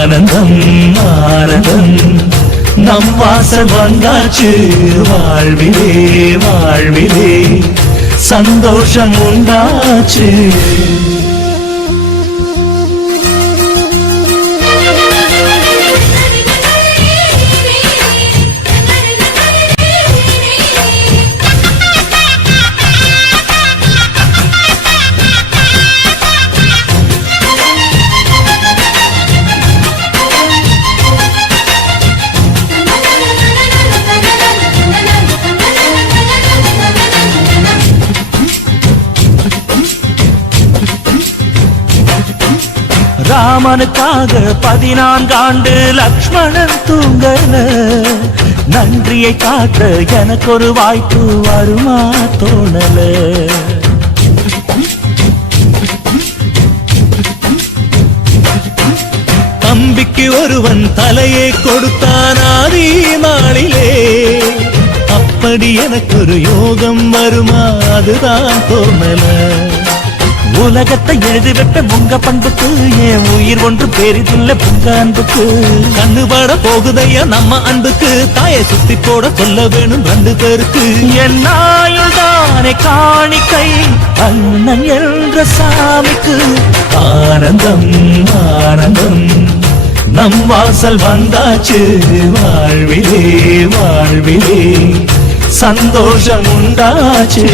ஆனந்தம் ஆனந்தம் நம் வாசல் வந்தாச்சு வாழ்விலே வாழ்விலே சந்தோஷம் உண்டாச்சு ராமனுக்காக 14 ஆண்டு லக்ஷ்மணன் தூங்கல நன்றியை காட்ட எனக்கு ஒரு வாய்ப்பு வருமா தோணல தம்பிக்கு ஒருவன் தலையை கொடுத்தான் ஆதி நாளிலே அப்படி எனக்கு ஒரு யோகம் வருமா அதுதான் தோணல உலகத்தை எழுதிவிட்ட முங்க பண்புக்கு என் உயிர் ஒன்று பெரிதுள்ள புங்க அன்புக்கு கண்ணுபட போகுதையா நம்ம அன்புக்கு தாயை சுத்தி போட சொல்ல வேணும் 2 பேருக்கு என் ஆயுள் தானே காணிக்கை அண்ணன் என்ற சாமிக்கு ஆனந்தம் ஆனந்தம் நம் வாசல் வந்தாச்சு வாழ்விலே வாழ்விலே சந்தோஷம் உண்டாச்சு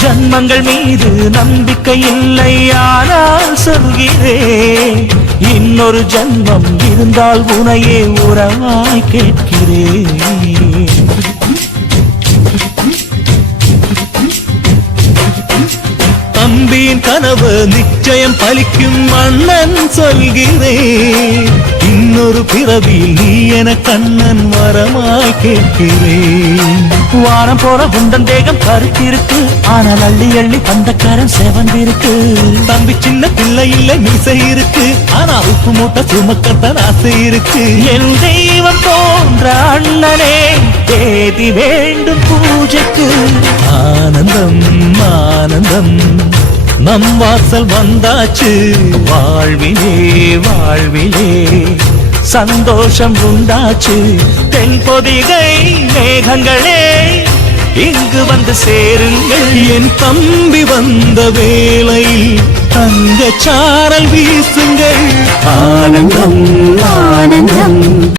ஜன்மங்கள் மீது நம்பிக்கை இல்லை ஆனால் சொல்கிறேன் இன்னொரு ஜன்மம் இருந்தால் உனையே உறவாய் கேட்கிறேன் தம்பியின் கனவு நிச்சயம் பலிக்கும் அண்ணன் சொல்கிறேன் இன்னொரு பிறவியில் நீ என கண்ணன் வரமாய் கேட்கிறேன் வாரம் போற குண்டன் தேகம் கருத்திருக்கு ஆனால் அள்ளி அள்ளி பந்தக்காரன் செவந்திருக்கு தம்பி சின்ன பிள்ளை இல்லை மீசை இருக்கு ஆனா உப்பு மூட்டை சுமக்கத்தான் ஆசை இருக்கு என் தெய்வம் போன்ற அண்ணனே தேதி வேண்டும் பூஜைக்கு ஆனந்தம் ஆனந்தம் நம் வாசல் வந்தாச்சு வாழ்விலே வாழ்விலே சந்தோஷம் உண்டாச்சு தென்பொதிகை மேகங்களே இங்கு வந்து சேருங்கள் என் தம்பி வந்த வேளையில் தங்க சாரல் வீசுங்கள் ஆனந்தம் ஆனந்தம்